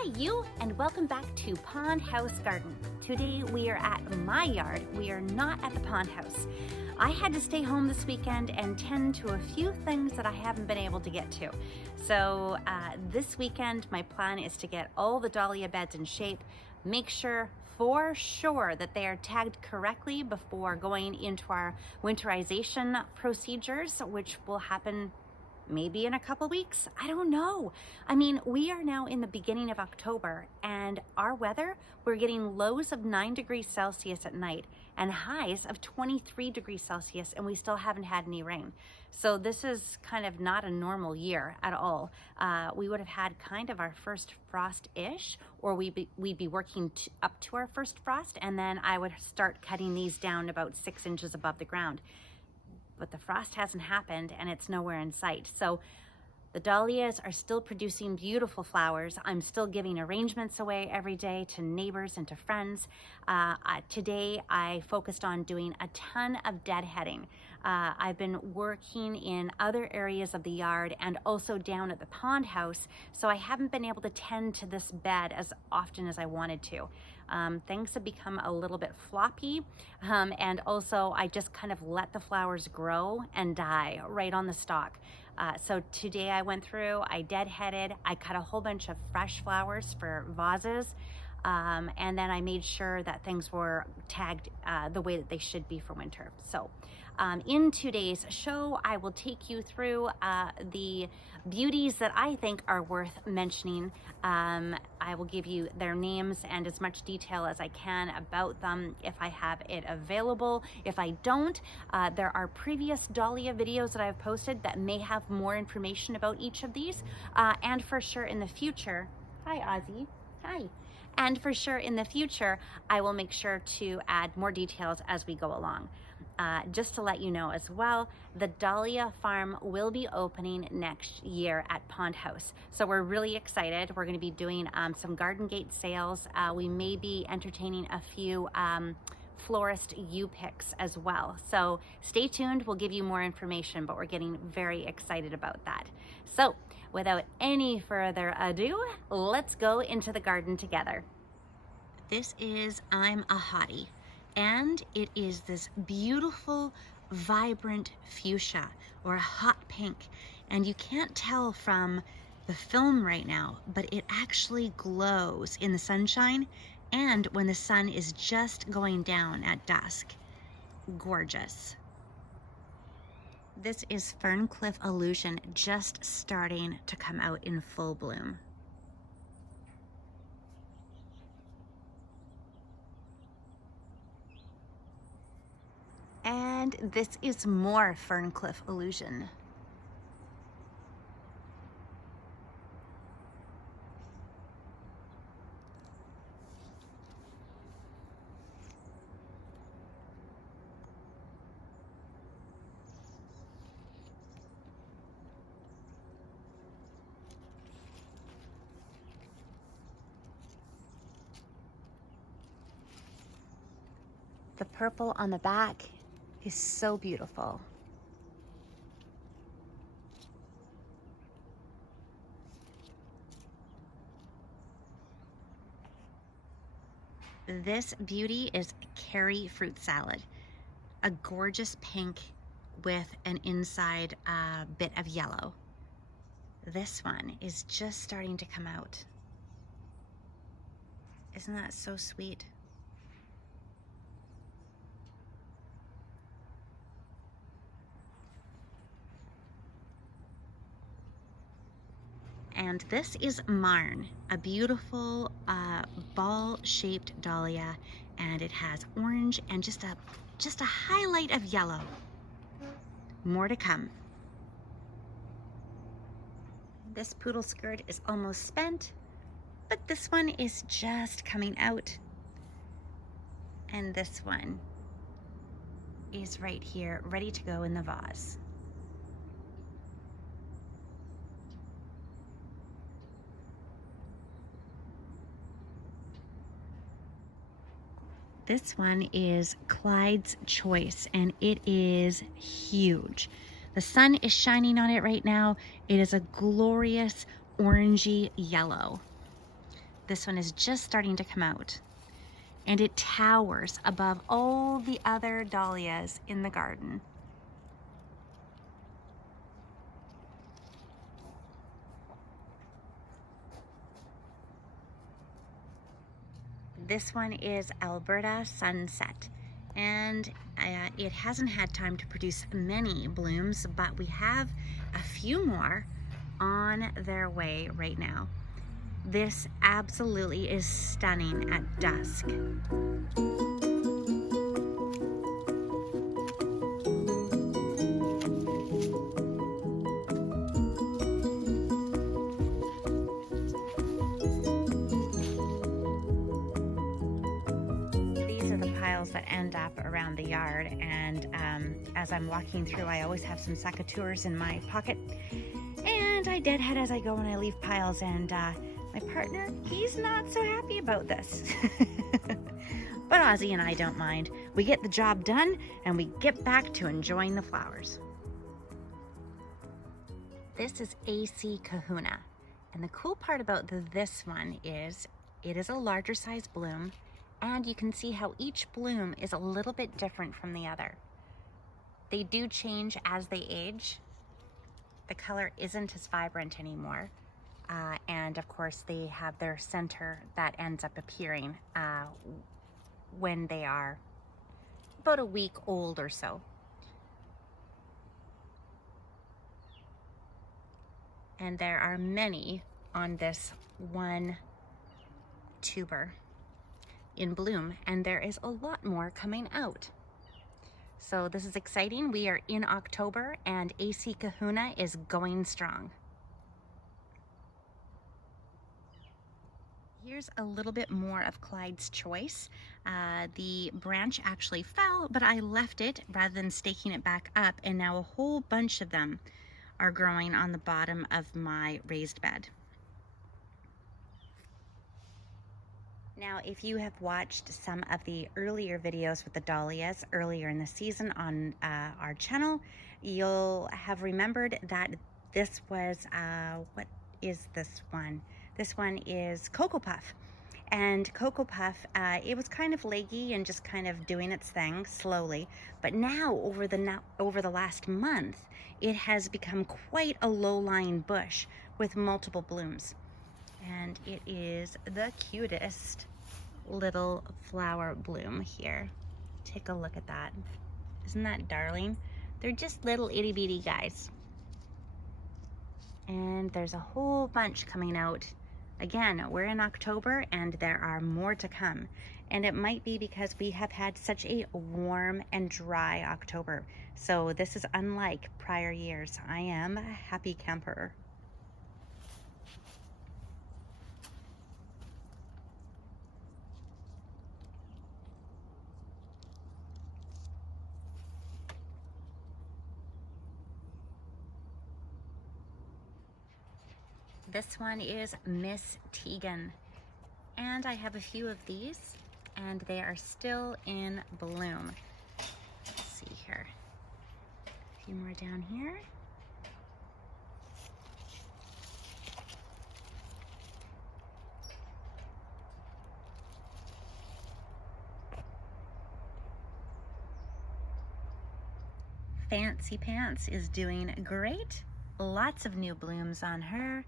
Hi you, and welcome back to Pond House Garden. Today we are at my yard. We are not at the pond house. I had to stay home this weekend and tend to a few things that I haven't been able to get to. So this weekend my plan is to get all the dahlia beds in shape, make sure for sure that they are tagged correctly before going into our winterization procedures, which will happen maybe in a couple weeks. I don't know. I mean, we are now in the beginning of October and our weather, we're getting lows of 9 degrees Celsius at night and highs of 23 degrees Celsius, and we still haven't had any rain. So this is kind of not a normal year at all. We would have had kind of our first frost-ish, or we'd be working up to our first frost, and then I would start cutting these down about 6 inches above the ground. But the frost hasn't happened and it's nowhere in sight. So the dahlias are still producing beautiful flowers. I'm still giving arrangements away every day to neighbors and to friends. Today I focused on doing a ton of deadheading. I've been working in other areas of the yard and also down at the pond house, so I haven't been able to tend to this bed as often as I wanted to. Things have become a little bit floppy, and also I just kind of let the flowers grow and die right on the stalk. So today I went through, I deadheaded, I cut a whole bunch of fresh flowers for vases, and then I made sure that things were tagged the way that they should be for winter. So in today's show, I will take you through the beauties that I think are worth mentioning. I will give you their names and as much detail as I can about them if I have it available. If I don't, there are previous dahlia videos that I've posted that may have more information about each of these. And for sure in the future, hi Ozzy, hi. And for sure in the future, I will make sure to add more details as we go along. Just to let you know as well, the Dahlia Farm will be opening next year at Pond House. So we're really excited. We're going to be doing some garden gate sales. We may be entertaining a few florist U-picks as well. So stay tuned. We'll give you more information, but we're getting very excited about that. So without any further ado, let's go into the garden together. This is I'm a Hottie. And it is this beautiful, vibrant fuchsia or a hot pink. And you can't tell from the film right now, but it actually glows in the sunshine and when the sun is just going down at dusk. Gorgeous. This is Ferncliff Illusion just starting to come out in full bloom. And this is more Ferncliff Illusion. The purple on the back is so beautiful. This beauty is Carrie Fruit Salad, a gorgeous pink with an inside bit of yellow. This one is just starting to come out. Isn't that so sweet? And this is Marn, a beautiful ball-shaped dahlia, and it has orange and just a highlight of yellow. More to come. This poodle skirt is almost spent, but this one is just coming out. And this one is right here, ready to go in the vase. This one is Clyde's Choice, and it is huge. The sun is shining on it right now. It is a glorious orangey yellow. This one is just starting to come out, and it towers above all the other dahlias in the garden. This one is Alberta Sunset, and it hasn't had time to produce many blooms, but we have a few more on their way right now. This absolutely is stunning at dusk. That end up around the yard, and as I'm walking through, I always have some secateurs in my pocket, and I deadhead as I go when I leave piles, and my partner, he's not so happy about this. But Ozzy and I don't mind. We get the job done and we get back to enjoying the flowers. This is AC Kahuna, and the cool part about this one is it is a larger size bloom, and you can see how each bloom is a little bit different from the other. They do change as they age. The color isn't as vibrant anymore. And of course they have their center that ends up appearing when they are about a week old or so. And there are many on this one tuber in bloom, and there is a lot more coming out. So this is exciting. We are in October and AC Kahuna is going strong. Here's a little bit more of Clyde's Choice. The branch actually fell, but I left it rather than staking it back up, and now a whole bunch of them are growing on the bottom of my raised bed. Now, if you have watched some of the earlier videos with the dahlias earlier in the season on our channel, you'll have remembered that this was, what is this one? This one is Cocoa Puff. And Cocoa Puff, it was kind of leggy and just kind of doing its thing slowly. But now, over the last month, it has become quite a low-lying bush with multiple blooms. And it is the cutest little flower bloom here. Take a look at that. Isn't that darling? They're just little itty bitty guys. And there's a whole bunch coming out. Again, we're in October and there are more to come. And it might be because we have had such a warm and dry October. So this is unlike prior years. I am a happy camper. This one is Miss Tegan, and I have a few of these, and they are still in bloom. Let's see here. A few more down here. Fancy Pants is doing great. Lots of new blooms on her,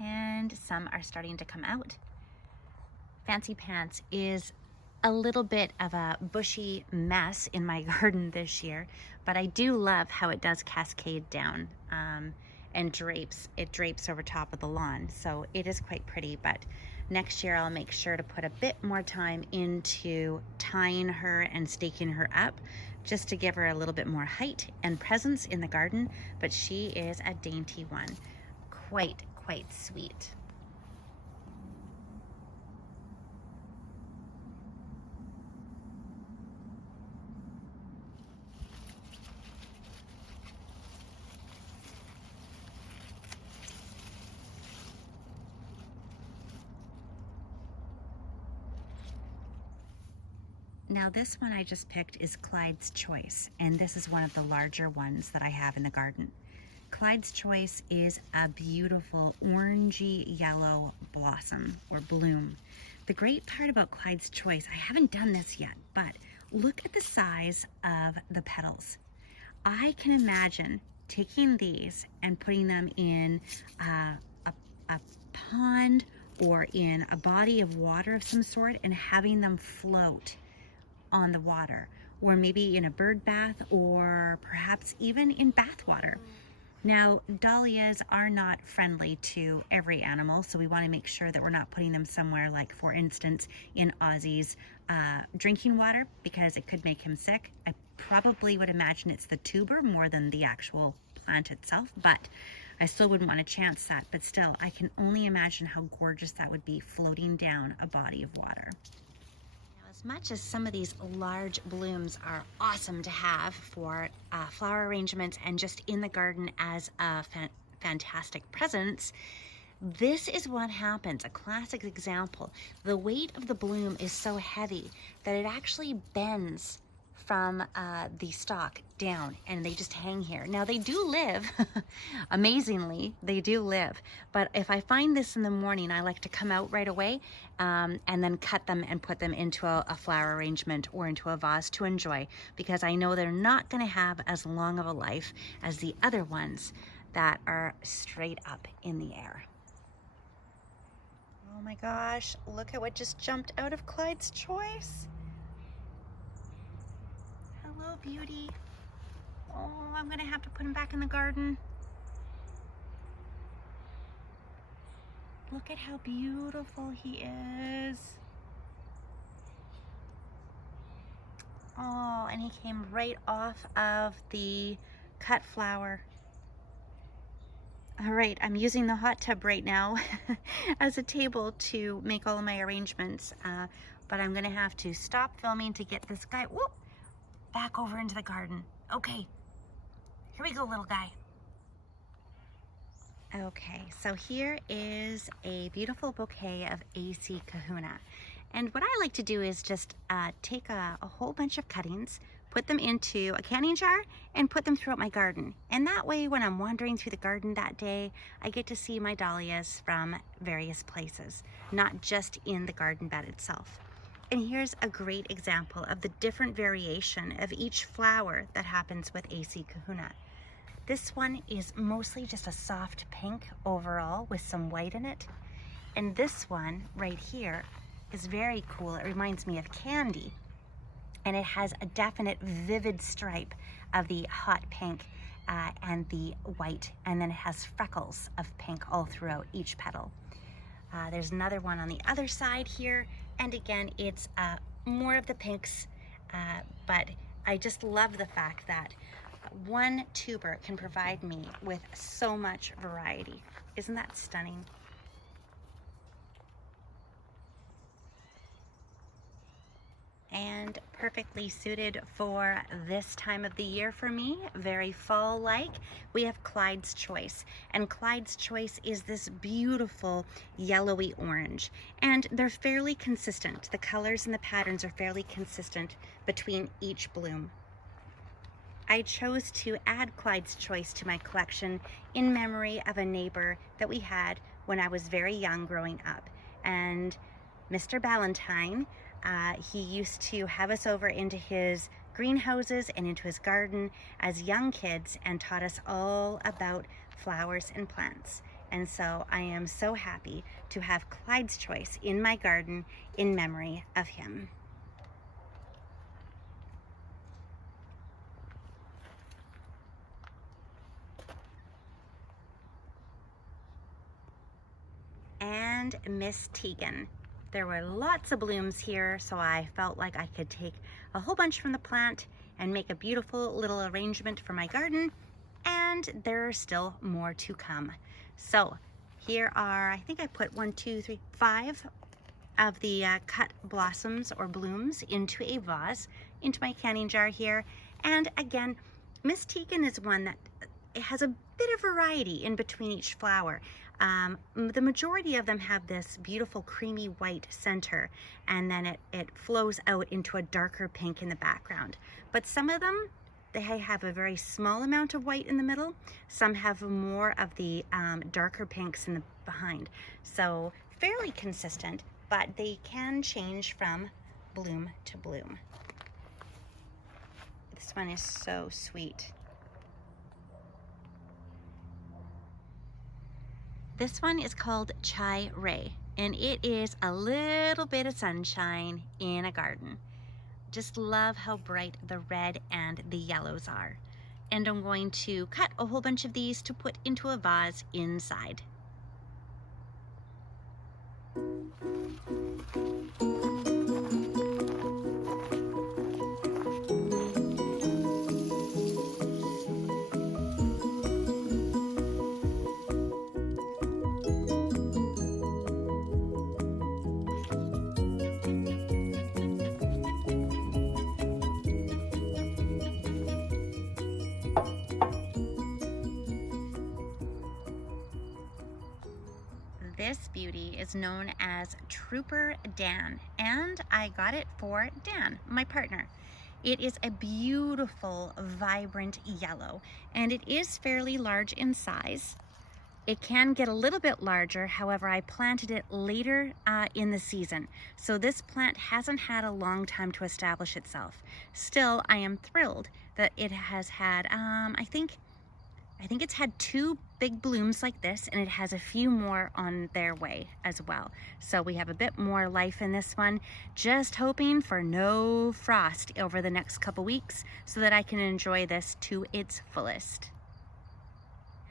and some are starting to come out. Fancy Pants is a little bit of a bushy mess in my garden this year, but I do love how it does cascade down and drapes. It drapes over top of the lawn, so it is quite pretty. But next year I'll make sure to put a bit more time into tying her and staking her up, just to give her a little bit more height and presence in the garden. But she is a dainty one, quite sweet. Now this one I just picked is Clyde's Choice, and this is one of the larger ones that I have in the garden. Clyde's Choice is a beautiful orangey yellow blossom or bloom. The great part about Clyde's Choice, I haven't done this yet, but look at the size of the petals. I can imagine taking these and putting them in a pond or in a body of water of some sort and having them float on the water, or maybe in a bird bath, or perhaps even in bath water. Now, dahlias are not friendly to every animal, so we want to make sure that we're not putting them somewhere like, for instance, in Ozzy's drinking water, because it could make him sick. I probably would imagine it's the tuber more than the actual plant itself, but I still wouldn't want to chance that. But still, I can only imagine how gorgeous that would be floating down a body of water. As much as some of these large blooms are awesome to have for flower arrangements and just in the garden as a fantastic presence, this is what happens, a classic example. The weight of the bloom is so heavy that it actually bends from the stalk down, and they just hang here. Now they do live, amazingly, they do live. But if I find this in the morning, I like to come out right away and then cut them and put them into a flower arrangement or into a vase to enjoy, because I know they're not gonna have as long of a life as the other ones that are straight up in the air. Oh my gosh, look at what just jumped out of Clyde's Choice. Hello, beauty. Oh, I'm gonna have to put him back in the garden. Look at how beautiful he is. Oh, and he came right off of the cut flower. All right, I'm using the hot tub right now as a table to make all of my arrangements, but I'm gonna have to stop filming to get this guy, whoop, back over into the garden. Okay, here we go, little guy. Okay, so here is a beautiful bouquet of AC Kahuna. And what I like to do is just take a whole bunch of cuttings, put them into a canning jar, and put them throughout my garden. And that way, when I'm wandering through the garden that day, I get to see my dahlias from various places, not just in the garden bed itself. And here's a great example of the different variation of each flower that happens with AC Kahuna. This one is mostly just a soft pink overall with some white in it. And this one right here is very cool. It reminds me of candy. And it has a definite vivid stripe of the hot pink and the white. And then it has freckles of pink all throughout each petal. There's another one on the other side here. And again, it's more of the pinks, but I just love the fact that one tuber can provide me with so much variety. Isn't that stunning? And perfectly suited for this time of the year for me, very fall-like, we have Clyde's Choice. And Clyde's Choice is this beautiful yellowy orange. And they're fairly consistent. The colors and the patterns are fairly consistent between each bloom. I chose to add Clyde's Choice to my collection in memory of a neighbor that we had when I was very young growing up. And Mr. Ballantyne, he used to have us over into his greenhouses and into his garden as young kids and taught us all about flowers and plants. And so I am so happy to have Clyde's Choice in my garden in memory of him. And Miss Tegan. There were lots of blooms here, so I felt like I could take a whole bunch from the plant and make a beautiful little arrangement for my garden, and there are still more to come. So here are, I think I put 5 of the cut blossoms or blooms into a vase, into my canning jar here. And again, Miss Tegan is one that it has a bit of variety in between each flower. The majority of them have this beautiful creamy white center, and then it flows out into a darker pink in the background. But some of them they have a very small amount of white in the middle. Some have more of the darker pinks in the behind. So fairly consistent, but they can change from bloom to bloom. This one is so sweet. This one is called Chai Ray, and it is a little bit of sunshine in a garden. Just love how bright the red and the yellows are. And I'm going to cut a whole bunch of these to put into a vase inside. This beauty is known as Trooper Dan, and I got it for Dan, my partner. It is a beautiful, vibrant yellow, and it is fairly large in size. It can get a little bit larger, however, I planted it later in the season, so this plant hasn't had a long time to establish itself. Still, I am thrilled that it has had, I think it's had 2 big blooms like this, and it has a few more on their way as well. So we have a bit more life in this one. Just hoping for no frost over the next couple weeks so that I can enjoy this to its fullest.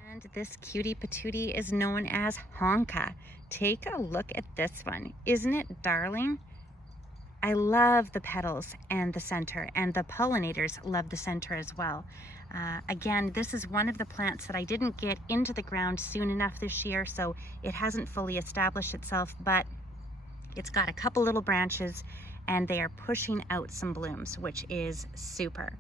And this cutie patootie is known as Honka. Take a look at this one. Isn't it darling? I love the petals and the center, and the pollinators love the center as well. Again, this is one of the plants that I didn't get into the ground soon enough this year, so it hasn't fully established itself, but it's got a couple little branches and they are pushing out some blooms, which is super.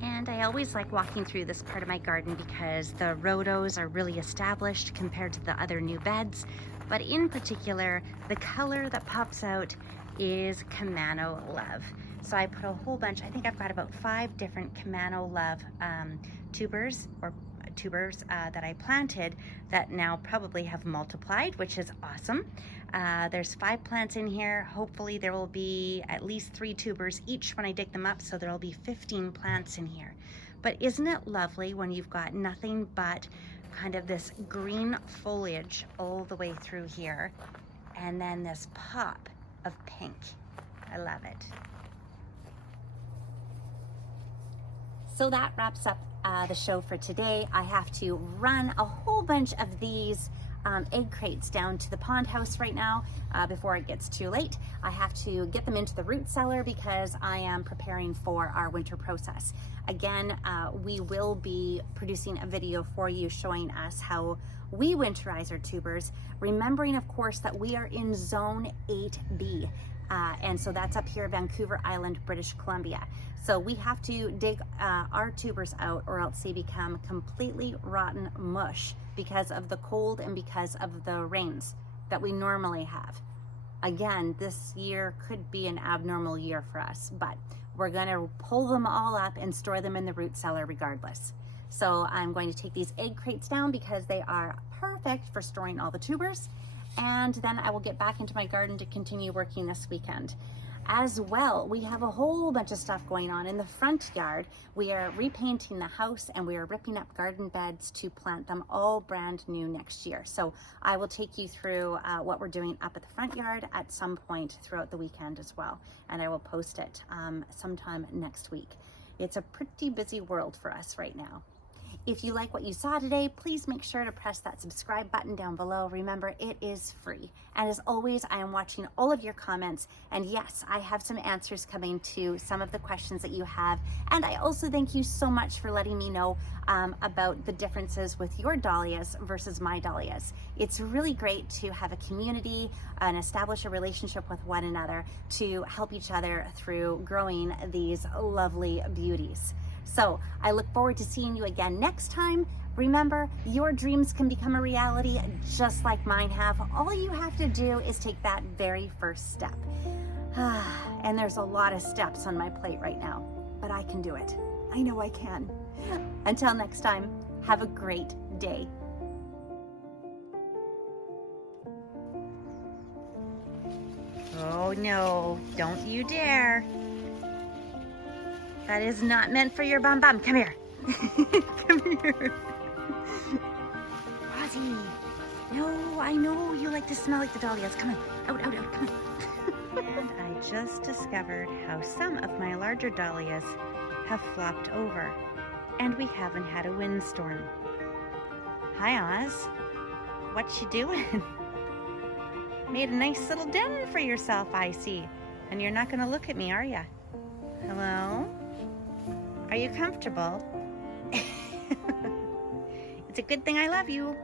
And I always like walking through this part of my garden because the rhodos are really established compared to the other new beds, but in particular, the color that pops out is Camano Love. So I put a whole bunch, I think I've got about 5 different Camano Love tubers that I planted that now probably have multiplied, which is awesome. There's 5 plants in here. Hopefully there will be at least 3 tubers each when I dig them up, so there'll be 15 plants in here. But isn't it lovely when you've got nothing but kind of this green foliage all the way through here, and then this pop of pink? I love it. So that wraps up the show for today. I have to run a whole bunch of these egg crates down to the pond house right now before it gets too late. I have to get them into the root cellar because I am preparing for our winter process. Again, we will be producing a video for you showing us how we winterize our tubers, remembering of course that we are in zone 8B. And so that's up here, Vancouver Island, British Columbia. So we have to dig our tubers out or else they become completely rotten mush because of the cold and because of the rains that we normally have. Again, this year could be an abnormal year for us, but we're gonna pull them all up and store them in the root cellar regardless. So I'm going to take these egg crates down because they are perfect for storing all the tubers. And then I will get back into my garden to continue working this weekend. As well, we have a whole bunch of stuff going on in the front yard. We are repainting the house and we are ripping up garden beds to plant them all brand new next year. So I will take you through what we're doing up at the front yard at some point throughout the weekend as well. And I will post it sometime next week. It's a pretty busy world for us right now. If you like what you saw today, please make sure to press that subscribe button down below. Remember, it is free. And as always, I am watching all of your comments. And yes, I have some answers coming to some of the questions that you have. And I also thank you so much for letting me know about the differences with your dahlias versus my dahlias. It's really great to have a community and establish a relationship with one another to help each other through growing these lovely beauties. So I look forward to seeing you again next time. Remember, your dreams can become a reality just like mine have. All you have to do is take that very first step. And there's a lot of steps on my plate right now, but I can do it. I know I can. Until next time, have a great day. Oh no, don't you dare. That is not meant for your bum bum. Come here. Come here. Rosie. No, I know you like to smell like the dahlias. Come on. Out, come on. And I just discovered how some of my larger dahlias have flopped over. And we haven't had a windstorm. Hi, Oz. What you doing? Made a nice little den for yourself, I see. And you're not going to look at me, are you? Hello? Are you comfortable? It's a good thing I love you.